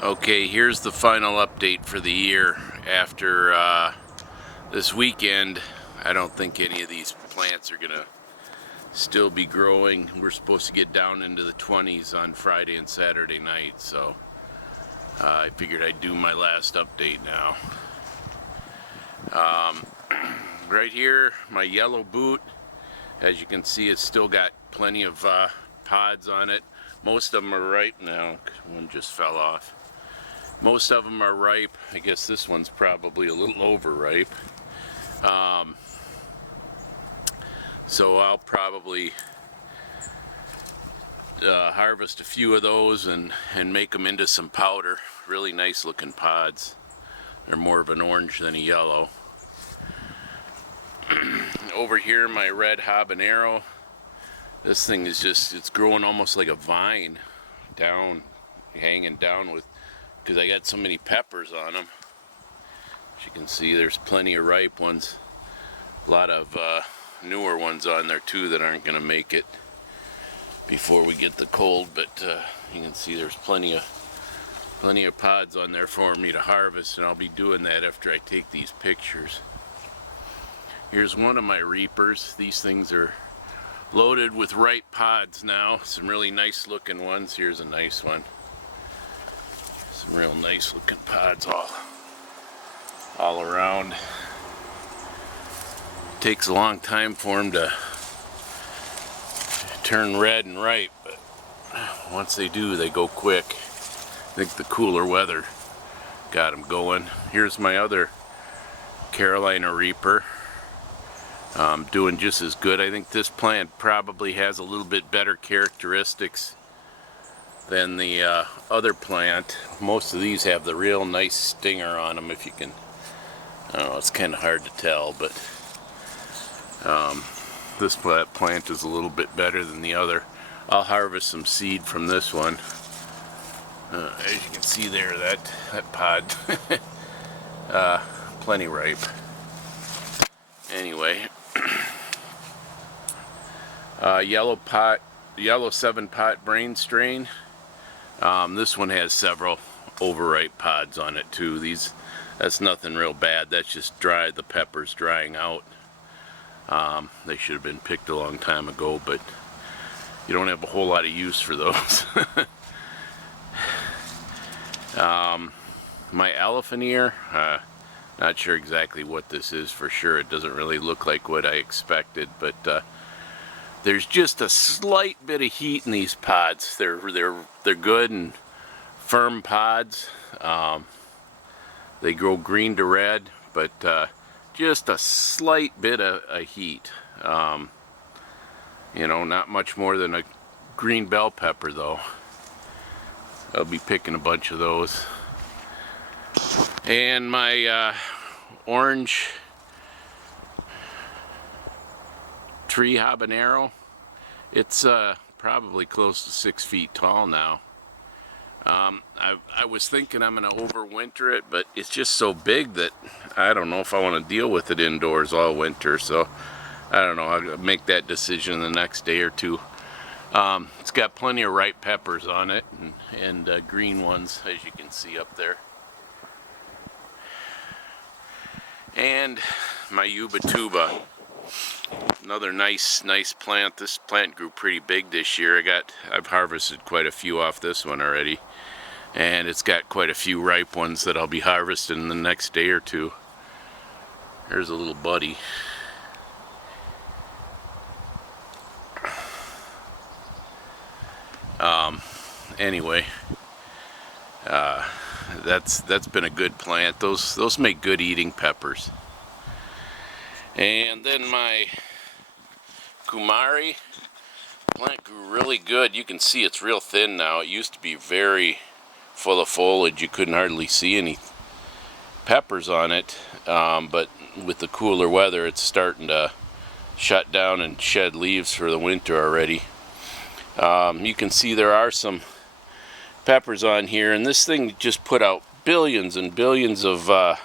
Okay, here's the final update for the year. After this weekend, I don't think any of these plants are gonna still be growing. We're supposed to get down into the 20s on Friday and Saturday night, so I figured I'd do my last update now. Right here, my yellow boot, as you can see, it's still got plenty of pods on it. Most of them are ripe now. One just fell off. Most of them are ripe. I guess this one's probably a little overripe. So I'll probably harvest a few of those and make them into some powder. Really nice looking pods. They're more of an orange than a yellow. Over here, my red habanero. This thing is just, it's growing almost like a vine down, hanging down with, because I got so many peppers on them. As you can see, there's plenty of ripe ones. A lot of newer ones on there too that aren't going to make it before we get the cold, but you can see there's plenty of pods on there for me to harvest, and I'll be doing that after I take these pictures. Here's one of my reapers. These things are loaded with ripe pods now. Some really nice looking ones. Here's a nice one. Some real nice looking pods all around. Takes a long time for them to turn red and ripe, but once they do, they go quick. I think the cooler weather got them going. Here's my other Carolina Reaper. Doing just as good. I think this plant probably has a little bit better characteristics than the other plant. Most of these have the real nice stinger on them, if you can, I don't know, it's kind of hard to tell, but this plant is a little bit better than the other. I'll harvest some seed from this one. As you can see there, that pod, plenty ripe. Anyway, yellow 7-pot brain strain. This one has several overripe pods on it too. That's nothing real bad. That's just the peppers drying out. They should have been picked a long time ago, but you don't have a whole lot of use for those. My elephant ear, not sure exactly what this is for sure. It doesn't really look like what I expected, but there's just a slight bit of heat in these pods. They're good and firm pods. They grow green to red, but just a slight bit of heat. You know, not much more than a green bell pepper though. I'll be picking a bunch of those. And my orange tree habanero, it's probably close to 6 feet tall now. I was thinking I'm going to overwinter it, but it's just so big that I don't know if I want to deal with it indoors all winter, so I don't know. I'll make that decision the next day or two. It's got plenty of ripe peppers on it, and green ones, as you can see up there. And my Yuba tuba, another nice plant. This plant grew pretty big this year. I've harvested quite a few off this one already, and it's got quite a few ripe ones that I'll be harvesting in the next day or two. There's a little buddy. Anyway, that's been a good plant. Those make good eating peppers. And then my Kumari plant grew really good. You can see it's real thin now. It used to be very full of foliage. You couldn't hardly see any peppers on it, but with the cooler weather, it's starting to shut down and shed leaves for the winter already. You can see there are some peppers on here, and this thing just put out billions and billions of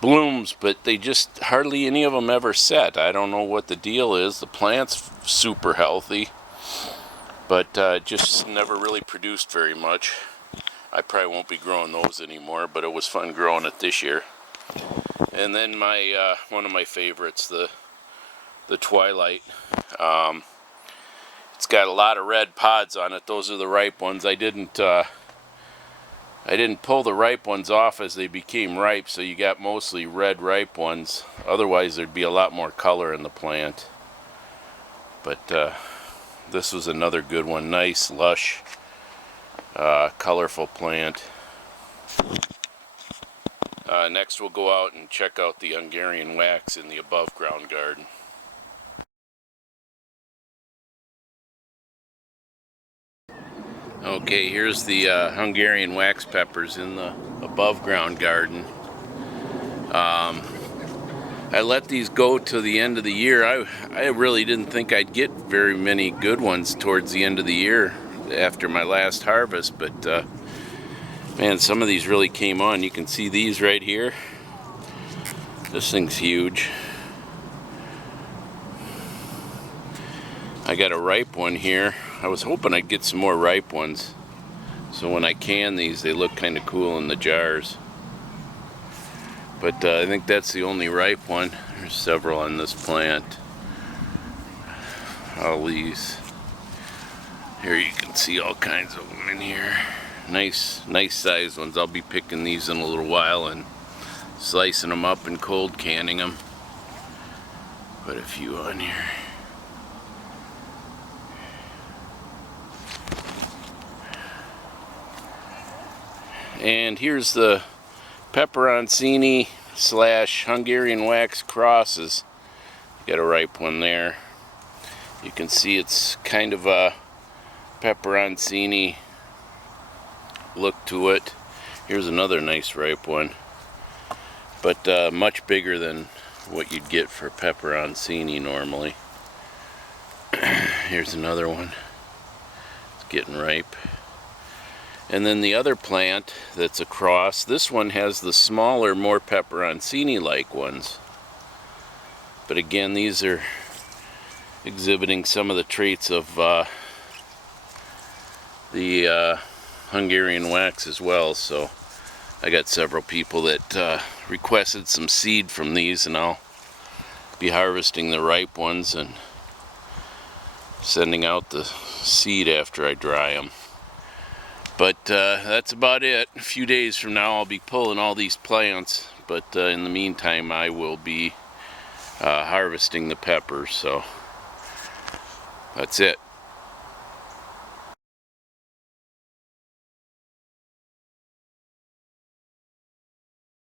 blooms, but they just hardly any of them ever set. I don't know what the deal is. The plant's super healthy, but just never really produced very much. I probably won't be growing those anymore, but it was fun growing it this year. And then my one of my favorites, the Twilight. It's got a lot of red pods on it. Those are the ripe ones. I didn't pull the ripe ones off as they became ripe, so you got mostly red ripe ones. Otherwise there'd be a lot more color in the plant. But this was another good one. Nice, lush, colorful plant. Next we'll go out and check out the Hungarian wax in the above ground garden. Okay, here's the Hungarian wax peppers in the above ground garden. I let these go to the end of the year. I really didn't think I'd get very many good ones towards the end of the year after my last harvest, but man, some of these really came on. You can see these right here. This thing's huge. I got a ripe one here. I was hoping I'd get some more ripe ones, so when I can these, they look kind of cool in the jars. But I think that's the only ripe one. There's several on this plant. All these. Here you can see all kinds of them in here. Nice sized ones. I'll be picking these in a little while and slicing them up and cold canning them. Put a few on here. And here's the Peperoncini / Hungarian wax crosses. Got a ripe one there. You can see it's kind of a Peperoncini look to it. Here's another nice ripe one, but much bigger than what you'd get for Peperoncini normally. Here's another one. It's getting ripe. And then the other plant that's across, this one has the smaller, more Peperoncini-like ones. But again, these are exhibiting some of the traits of the Hungarian wax as well. So I got several people that requested some seed from these, and I'll be harvesting the ripe ones and sending out the seed after I dry them. But that's about it. A few days from now I'll be pulling all these plants, but in the meantime I will be harvesting the peppers. So that's it.